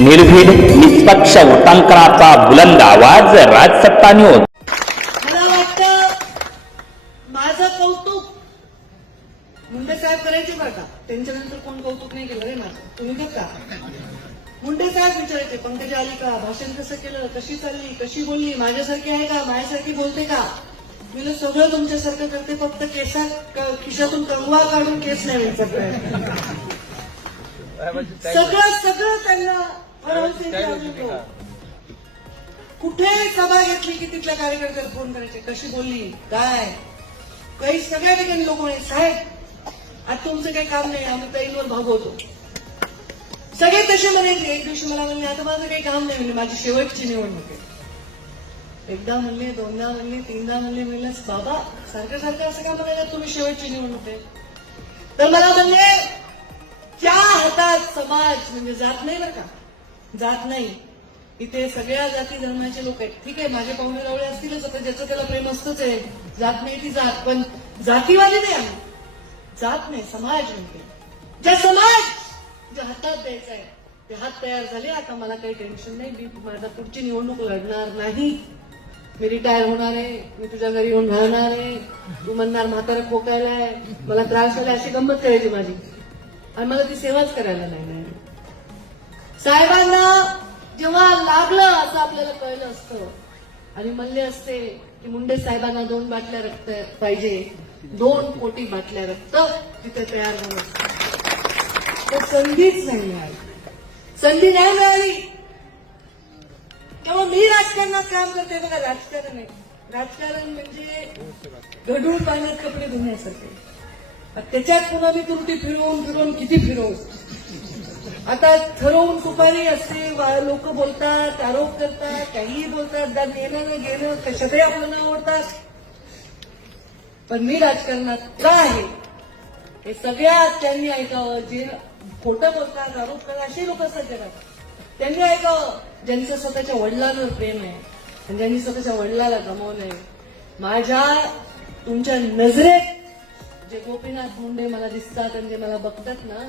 निर्भीड निष्पक्ष वृत्तांकनाचा बुलंद आवाज राजसत्ता न्यूज मला वाटतं माझं कौतुक मुंडे साहेब करायचे बरं का? त्यांच्यानंतर कोण कौतुक नाही केलं रे माझं? तुम्ही का? मुंडे साहेब विचारायचे पंकजा आली का? भाषण कसं केलं? कशी चालली? कशी बोलली? माझ्यासारखी आहे का? माझ्यासारखी बोलते का? मी सगळं तुमच्यासारखं करते फक्त केसात क- खिशातून कंगवा काढून केस नाही सगळं सगळं त्यांना. कुठे सभा घेतली की तिथल्या कार्यकर्त्याला फोन करायचे? कशी बोलली? काय? काही सगळ्या ठिकाणी लोक म्हणे साहेब आज तुमचं काही काम नाही आम्ही ताईंवर भागवतो. सगळे तसे म्हणायचे एक दिवशी मला म्हणले आता माझं काही काम नाही म्हणले माझी शेवटची निवडणूक आहे. एकदा म्हणले दोनदा म्हणले तीनदा म्हणले म्हणलं बाबा सारखं सारखं असं का म्हणायला तुम्ही शेवटची निवडणूक आहे? तर मला म्हणले त्या हातात समाज म्हणजे जात नाही बरं का. जात नाही. इथे सगळ्या जाती धर्माचे लोक आहेत. ठीक आहे माझे पाहुणे रावळे असतीलच आता ज्याचं त्याला प्रेम असतच आहे. जात नाही ती जात पण जातीवादी नाही आम्ही. जात नाही समाज म्हणते ज्या समाज! ज्या हातात द्यायचा आहे ते हात तयार झाले. आता मला काही टेन्शन नाही. मी माझा पुढची निवडणूक लढणार नाही. मी रिटायर होणार आहे. मी तुझ्या घरी येऊन राहणार आहे. तू म्हणणार म्हातारा खोकायला आहे. मला त्रास झाला अशी गंमत करायची माझी. आणि मला ती सेवाच करायला नाही साहेबांना जेव्हा लागलं असं आपल्याला कळलं असतं. आणि म्हणले असते की मुंडे साहेबांना दोन बाटल्या रक्त पाहिजे. दोन कोटी बाटल्या रक्त तिथे तयार झालं असतं. तर संधीच नाही मिळाली. संधी नाही मिळाली. तेव्हा मी राजकारणात काम करते बघा राजकारण आहे. राजकारण म्हणजे गढूळ पाण्यात कपडे धुण्यासारखे. त्याच्यात पुन्हा मी तुरटी फिरवून फिरवून किती फिरवू आता ठरवून सुपारी असते लोक बोलतात आरोप करतात काहीही बोलतात दाद येणं घेणं कशातही आपल्याला आवडतात पण मी राजकारणात का आहे. हे सगळ्यात त्यांनी ऐकावं जे खोटं बोलतात आरोप करतात असे लोक असतात जगात त्यांनी ऐकावं ज्यांचं स्वतःच्या वडिलांवर प्रेम आहे आणि ज्यांनी स्वतःच्या वडिलाला गमावलंय माझ्या तुमच्या नजरेत जे गोपीनाथ मुंडे मला दिसतात आणि जे मला बघतात ना